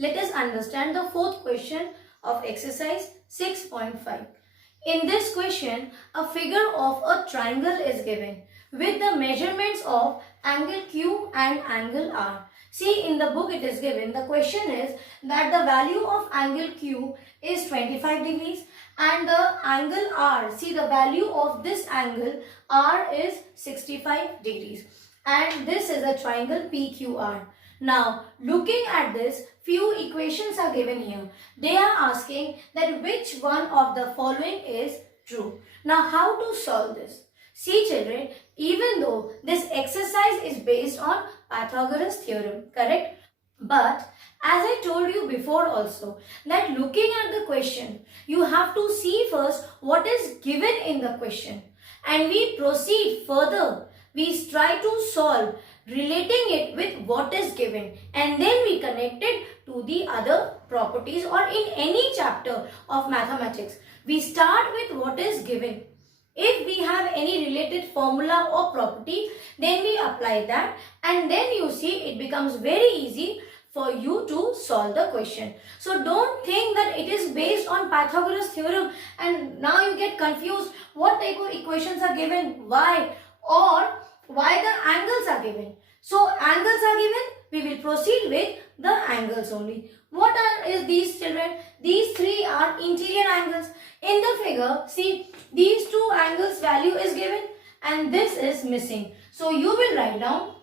Let us understand the fourth question of exercise 6.5. In this question, a figure of a triangle is given with the measurements of angle Q and angle R. See, in the book it is given, the question is that the value of angle Q is 25 degrees and the angle R, see the value of this angle R is 65 degrees, and this is a triangle PQR. Now, looking at this, few equations are given here. They are asking that which one of the following is true. Now, how to solve this? See children, even though this exercise is based on Pythagoras theorem, correct? But as I told you before also, that looking at the question, you have to see first what is given in the question. And we proceed further. We try to solve relating it with what is given, and then we connect it to the other properties, or in any chapter of mathematics. We start with what is given. If we have any related formula or property, then we apply that, and then you see it becomes very easy for you to solve the question. So don't think that it is based on Pythagoras theorem and now you get confused what type of equations are given, why, or why the angles are given. So angles are given, we will proceed with the angles only. What is these children? These three are interior angles. In the figure, see, these two angles value is given and this is missing. So you will write down,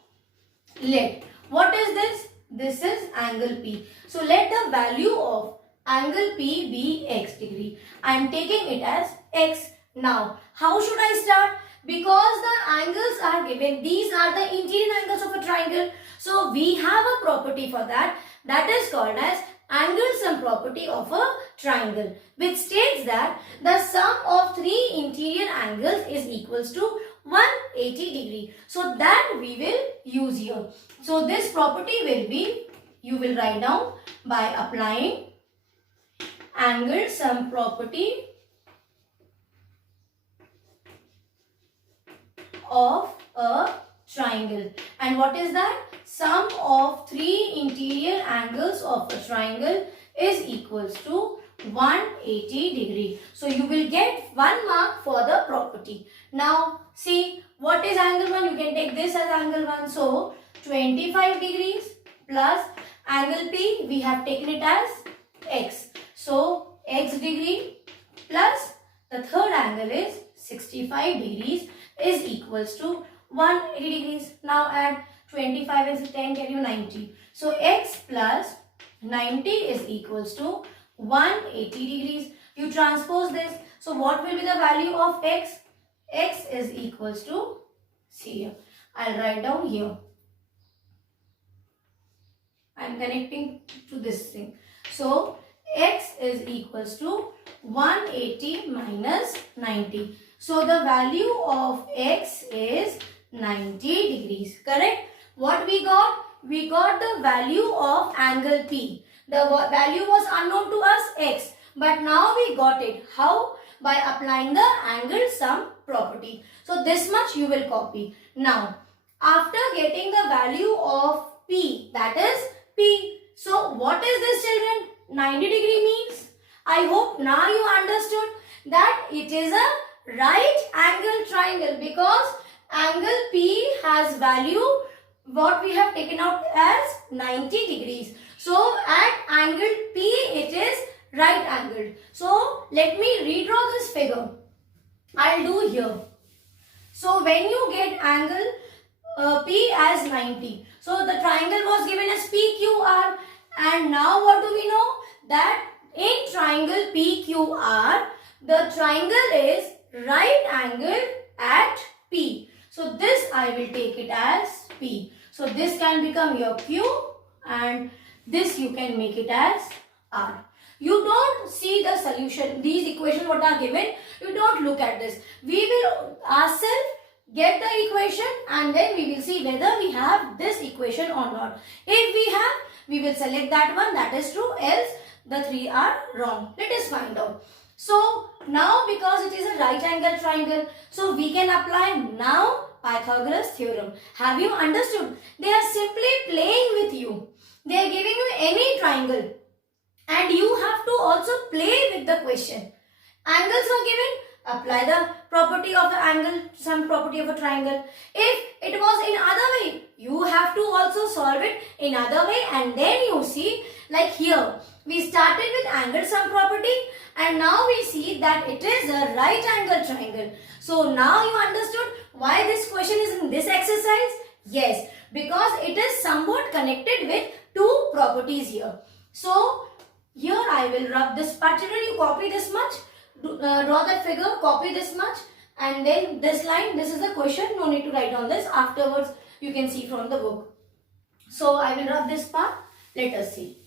let, what is this? This is angle P. So let the value of angle P be x degree. I am taking it as x. Now, how should I start? Because the angles are given, these are the interior angles of a triangle. So we have a property for that. That is called as angle sum property of a triangle, which states that the sum of three interior angles is equals to 180 degree. So that we will use here. So this property will be, you will write down by applying angle sum property of a triangle. And what is that? Sum of three interior angles of a triangle is equals to 180 degree. So you will get 1 mark for the property. Now see, what is angle 1? You can take this as angle 1. So 25 degrees plus angle P, we have taken it as x. So x degree plus the third angle is 65 degrees is equals to 180 degrees. Now add 25 and 10 get you 90. So x plus 90 is equals to 180 degrees. You transpose this. So what will be the value of x? X is equals to, see here, I'll write down here. I'm connecting to this thing. So x is equals to 180 minus 90. So the value of x is 90 degrees. Correct? What we got? We got the value of angle P. The value was unknown to us, x. But now we got it. How? By applying the angle sum property. So this much you will copy. Now, after getting the value of P, that is P. So what is this children? 90 degree means? I hope now you understood that it is a right angle triangle, because angle P has value what we have taken out as 90 degrees. So at angle P it is right angled. So let me redraw this figure. I'll do here. So when you get angle P as 90, so the triangle was given as PQR, and now what do we know? That in triangle PQR, the triangle is right angled at P. So this I will take it as P. So this can become your Q and this you can make it as R. You don't see the solution. These equations what are given, you don't look at this. We will ourselves get the equation and then we will see whether we have this equation or not. If we have, we will select that one, that is true, else the three are wrong. Let us find out. So now because it is a right angle triangle, so we can apply now Pythagoras theorem. Have you understood? They are simply playing with you. They are giving you any triangle and you have to also play with the question. Angles are given, apply the property of the angle, some property of a triangle. If it was in other way, you have to also solve it in other way, and then you see, like here, we started with angle sum property and now we see that it is a right angle triangle. So now you understood why this question is in this exercise? Yes, because it is somewhat connected with two properties here. So here I will rub this part. Children, you copy this much, draw that figure, copy this much, and then this line, this is the question, no need to write on this. Afterwards you can see from the book. So I will rub this part. Let us see.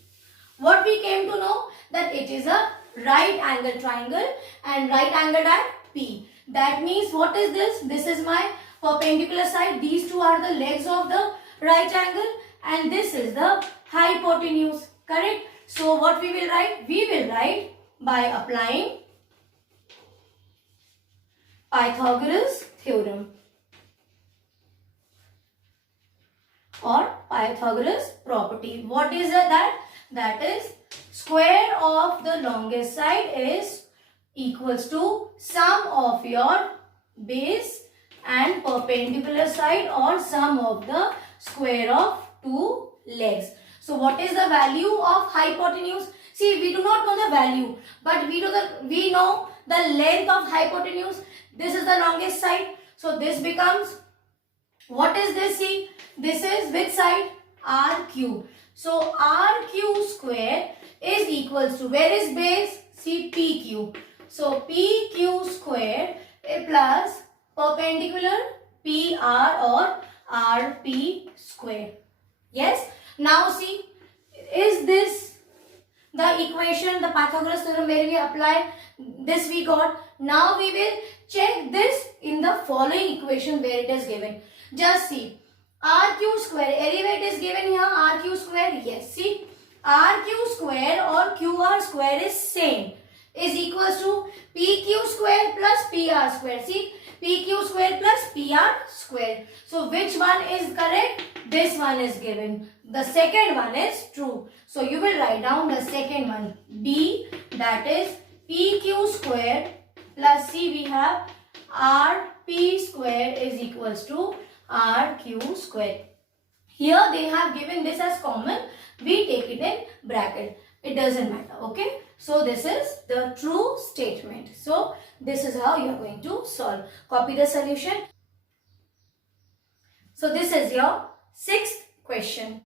What we came to know, that it is a right angle triangle and right angled at P. That means what is this? This is my perpendicular side. These two are the legs of the right angle and this is the hypotenuse. Correct? So what we will write? We will write by applying Pythagoras theorem or Pythagoras property. What is that? That is square of the longest side is equals to sum of your base and perpendicular side or sum of the square of two legs. So what is the value of hypotenuse? See, we do not know the value, but we know the length of hypotenuse. This is the longest side. So this becomes, what is this? See, this is which side? R cube. So R cube square is equals to, where is base? See, P cube. So P cube square plus perpendicular PR or RP square. Yes. Now see, is this the equation, the Pythagoras theorem where we apply? This we got. Now we will check this in the following equation where it is given. Just see, R cube square, anyway it is given here, R cube square. Yes, see, R cube square or QR square is same, is equals to PQ square plus PR square. See, PQ square plus PR square. So which one is correct? This one is given. The second one is true. So you will write down the second one, D, that is PQ square plus C, we have RP square is equals to RQ square. Here they have given this as common. We take it in bracket. It doesn't matter. Okay. So this is the true statement. So this is how you are going to solve. Copy the solution. So this is your sixth question.